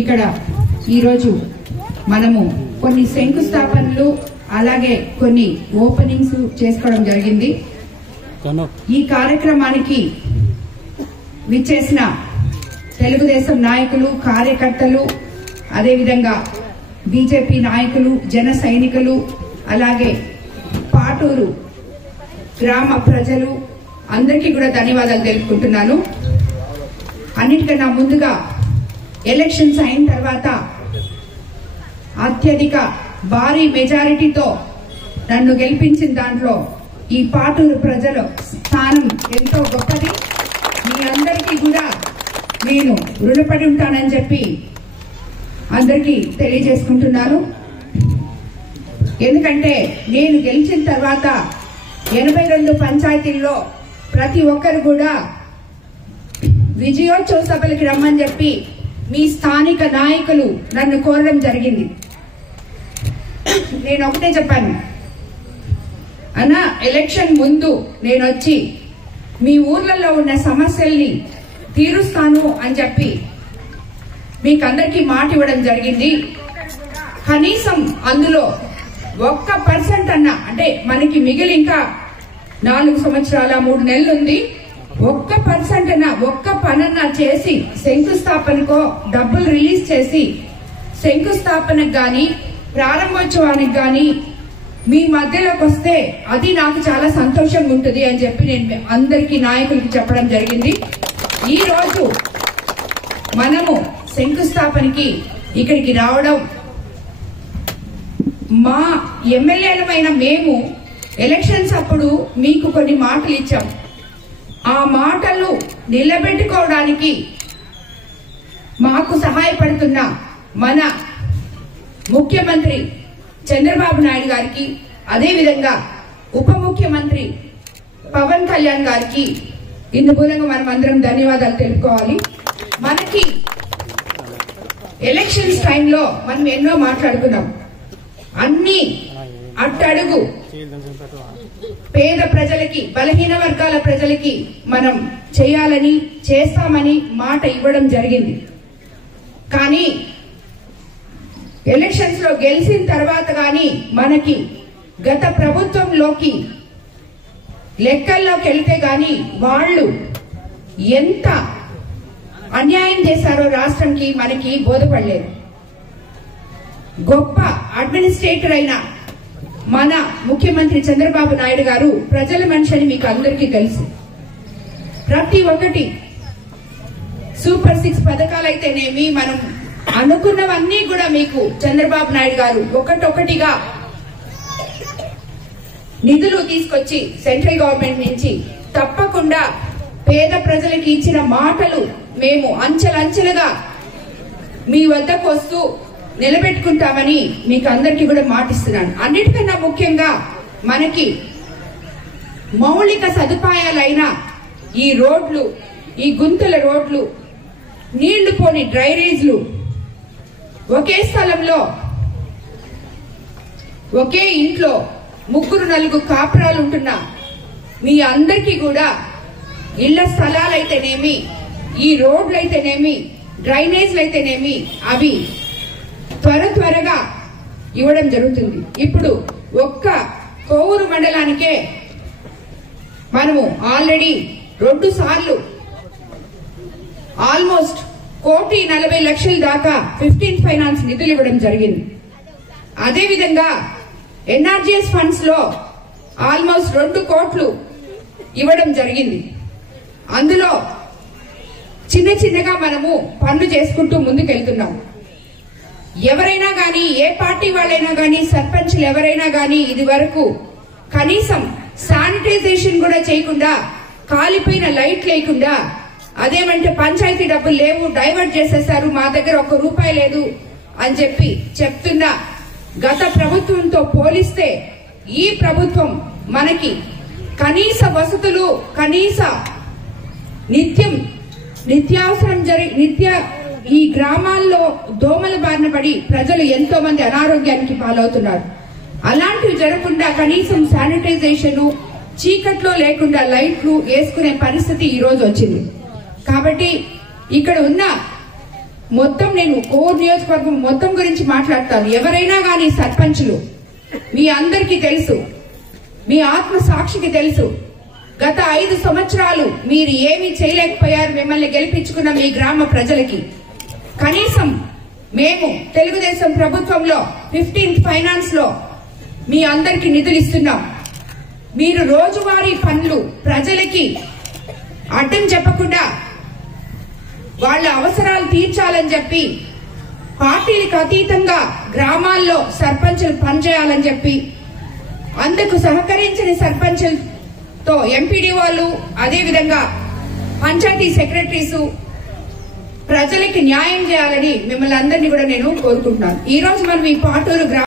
ఇక్కడ ఈరోజు మనము కొన్ని శంకుస్థాపనలు అలాగే కొన్ని ఓపెనింగ్స్ చేసుకోవడం జరిగింది. ఈ కార్యక్రమానికి విచ్చేసిన తెలుగుదేశం నాయకులు, కార్యకర్తలు, అదేవిధంగా బీజేపీ నాయకులు, జన సైనికులు, అలాగే పాటూరు గ్రామ ప్రజలు అందరికీ కూడా ధన్యవాదాలు తెలుపుకుంటున్నాను. అన్నిటికన్నా ముందుగా ఎలక్షన్స్ అయిన తర్వాత అత్యధిక భారీ మెజారిటీతో నన్ను గెలిపించిన దాంట్లో ఈ పాటూరు ప్రజల స్థానం ఎంతో గొప్పది. మీ అందరికీ కూడా నేను రుణపడి ఉంటానని చెప్పి అందరికీ తెలియజేసుకుంటున్నాను. ఎందుకంటే నేను గెలిచిన తర్వాత 82 పంచాయతీల్లో ప్రతి ఒక్కరు కూడా విజయోత్సవ సభలకి రమ్మని చెప్పి మీ స్థానిక నాయకులు నన్ను కోరడం జరిగింది. నేను ఒకటే చెప్పాను, అన్న ఎలక్షన్ ముందు నేను వచ్చి మీ ఊర్లలో ఉన్న సమస్యల్ని తీరుస్తాను అని చెప్పి మీకు అందరికీ మాట ఇవ్వడం జరిగింది. కనీసం అందులో 1% అన్నా, అంటే మనకి మిగిలి ఇంకా 4 సంవత్సరాల 3 నెలలు ఉంది, 1% అన్నా, ఒక్క పనన్నా చేసి శంకుస్థాపనకో డబ్బులు రిలీజ్ చేసి శంకుస్థాపనకు గాని ప్రారంభోత్సవానికి గాని మీ మధ్యలోకి వస్తే అది నాకు చాలా సంతోషంగా ఉంటుంది అని చెప్పి నేను అందరికీ నాయకులకు చెప్పడం జరిగింది. ఈ రోజు మనము శంకుస్థాపనకి ఇక్కడికి రావడం, మా ఎమ్మెల్యేలమైన మేము ఎలక్షన్స్ అప్పుడు మీకు కొన్ని మాటలు ఇచ్చాం. ఆ మాటలు నిలబెట్టుకోవడానికి మాకు సహాయపడుతున్న మన ముఖ్యమంత్రి చంద్రబాబు నాయుడు గారికి, అదేవిధంగా ఉప ముఖ్యమంత్రి పవన్ కళ్యాణ్ గారికి ఇందు మూలంగా మనం అందరం ధన్యవాదాలు తెలుపుకోవాలి. మనకి ఎలక్షన్స్ టైంలో మనం ఎన్నో మాట్లాడుకున్నాం. అన్ని అట్టడుగు పేద ప్రజలకి, బలహీన వర్గాల ప్రజలకి మనం చేయాలని, చేస్తామని మాట ఇవ్వడం జరిగింది. కానీ ఎలక్షన్స్ లో గెలిచిన తర్వాత గాని మనకి గత ప్రభుత్వంలోకి లెక్కల్లోకి వెళ్తే గాని వాళ్ళు ఎంత అన్యాయం చేశారో రాష్ట్రంకి మనకి బోధపడలేదు. గొప్ప అడ్మినిస్ట్రేటర్ అయిన మన ముఖ్యమంత్రి చంద్రబాబు నాయుడు గారు ప్రజల మనిషి అని మీకు అందరికీ తెలుసు. ప్రతి ఒక్కటి సూపర్ 6 పథకాలైతేనేమి, మనం అనుకున్నవన్నీ కూడా మీకు చంద్రబాబు నాయుడు గారు ఒకటొకటిగా నిధులు తీసుకొచ్చి సెంట్రల్ గవర్నమెంట్ నుంచి తప్పకుండా పేద ప్రజలకి ఇచ్చిన మాటలు మేము అంచెలంచెలుగా మీ వద్దకు వస్తూ నిలబెట్టుకుంటామని మీకు అందరికీ కూడా మాటిస్తున్నాను. అన్నిటికన్నా ముఖ్యంగా మనకి మౌలిక సదుపాయాలైన ఈ రోడ్లు, ఈ గుంతల రోడ్లు, నీళ్లు పోని డ్రైనేజ్లు, ఒకే స్థలంలో ఒకే ఇంట్లో 3-4 కాపురాలు ఉంటున్న మీ అందరికీ కూడా ఇళ్ల స్థలాలైతేనేమి, ఈ రోడ్లైతేనేమి, డ్రైనేజ్లు అయితేనేమి అవి త్వరగా ఇవ్వడం జరుగుతుంది. ఇప్పుడు ఒక్క కోవూరు మండలానికే మనము ఆల్రెడీ 2 సార్లు ఆల్మోస్ట్ 1,40,00,000 దాకా 15 ఫైనాన్స్ నిధులు ఇవ్వడం జరిగింది. అదేవిధంగా ఎన్ఆర్జీఎస్ ఫండ్స్ లో ఆల్మోస్ట్ 2 కోట్లు ఇవ్వడం జరిగింది. అందులో చిన్నగా మనము పనులు చేసుకుంటూ ముందుకెళ్తున్నాం. ఎవరైనా గాని, ఏ పార్టీ వాళ్ళైనా గాని, సర్పంచ్లు ఎవరైనా గాని ఇది వరకు కనీసం శానిటైజేషన్ కూడా చేయకుండా, కాలిపోయిన లైట్ లేకుండా, అదేమంటే పంచాయతీ డబ్బులు లేవు, డైవర్ట్ చేసేశారు, మా దగ్గర 1 రూపాయి లేదు అని చెప్పి చెప్తున్నా గత ప్రభుత్వంతో పోలిస్తే ఈ ప్రభుత్వం మనకి కనీస వసతులు, కనీస నిత్యావసరం ఈ గ్రామాల్లో దోమల బారిన పడి ప్రజలు ఎంతో మంది అనారోగ్యానికి పాలవుతున్నారు. అలాంటివి జరగకుండా కనీసం శానిటైజేషన్, చీకట్లో లేకుండా లైట్లు వేసుకునే పరిస్థితి ఈ రోజు వచ్చింది. కాబట్టి ఇక్కడ ఉన్న మొత్తం నేను కోర్ నియోజకవర్గం మొత్తం గురించి మాట్లాడతాను. ఎవరైనా కానీ సర్పంచులు మీ అందరికీ తెలుసు, మీ ఆత్మ సాక్షికి తెలుసు, గత 5 సంవత్సరాలు మీరు ఏమీ చేయలేకపోయారు. మిమ్మల్ని గెలిపించుకున్న మీ గ్రామ ప్రజలకి కనీసం మేము తెలుగుదేశం ప్రభుత్వంలో 15th ఫైనాన్స్ లో మీ అందరికి నిధులు ఇస్తున్నాం. మీరు రోజువారీ పనులు ప్రజలకి అడ్డం చెప్పకుండా వాళ్ళ అవసరాలు తీర్చాలని చెప్పి పార్టీలకు అతీతంగా గ్రామాల్లో సర్పంచులు పనిచేయాలని చెప్పి అందుకు సహకరించిన సర్పంచులతో ఎంపీడీఓలు, అదేవిధంగా పంచాయతీ సెక్రటరీస్ ప్రజలకి న్యాయం చేయాలని మిమ్మల్ని అందరినీ కూడా నేను కోరుకుంటున్నాను. ఈ రోజు మనం ఈ పాటూరు